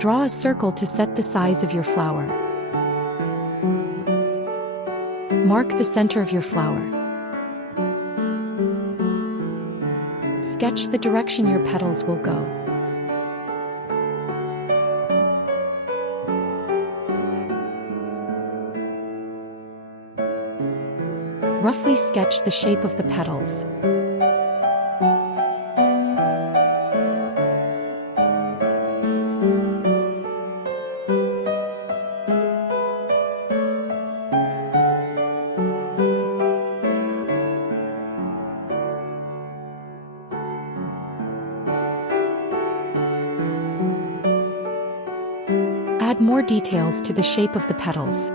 Draw a circle to set the size of your flower. Mark the center of your flower. Sketch the direction your petals will go. Roughly sketch the shape of the petals. Add more details to the shape of the petals.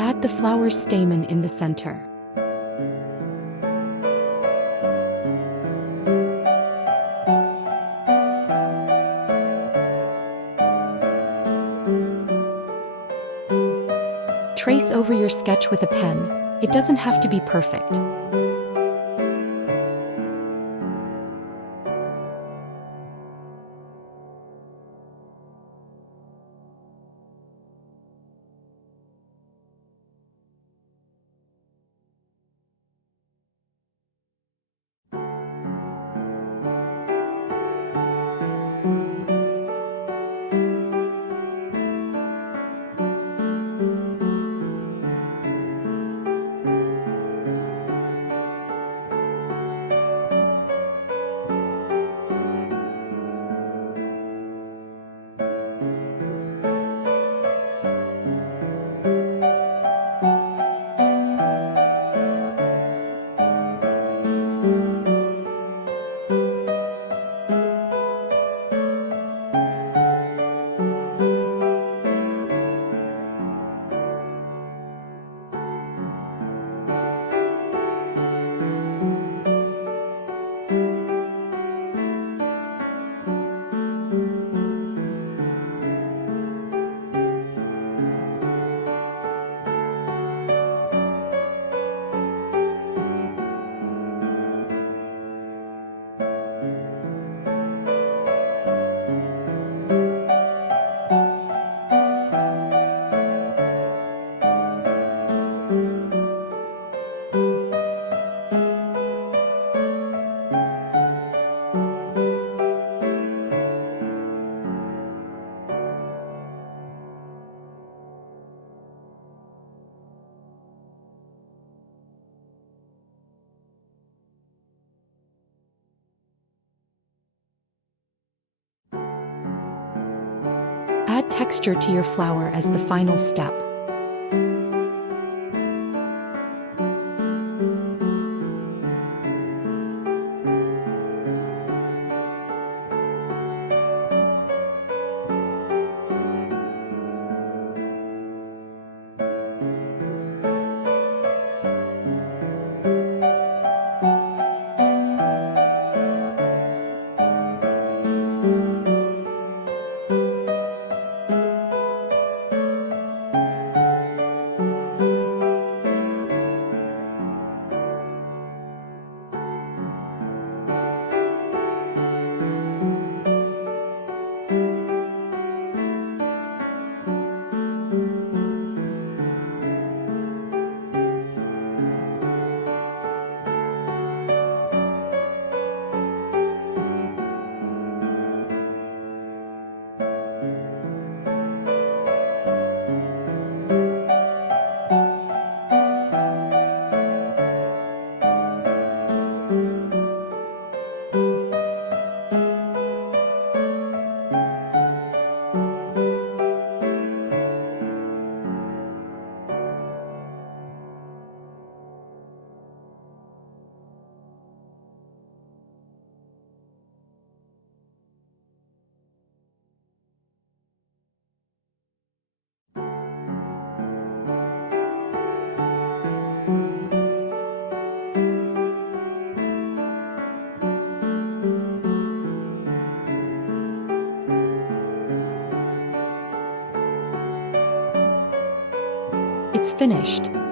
Add the flower's stamen in the center. Trace over your sketch with a pen. It doesn't have to be perfect. Add texture to your flower as the final step. It's finished.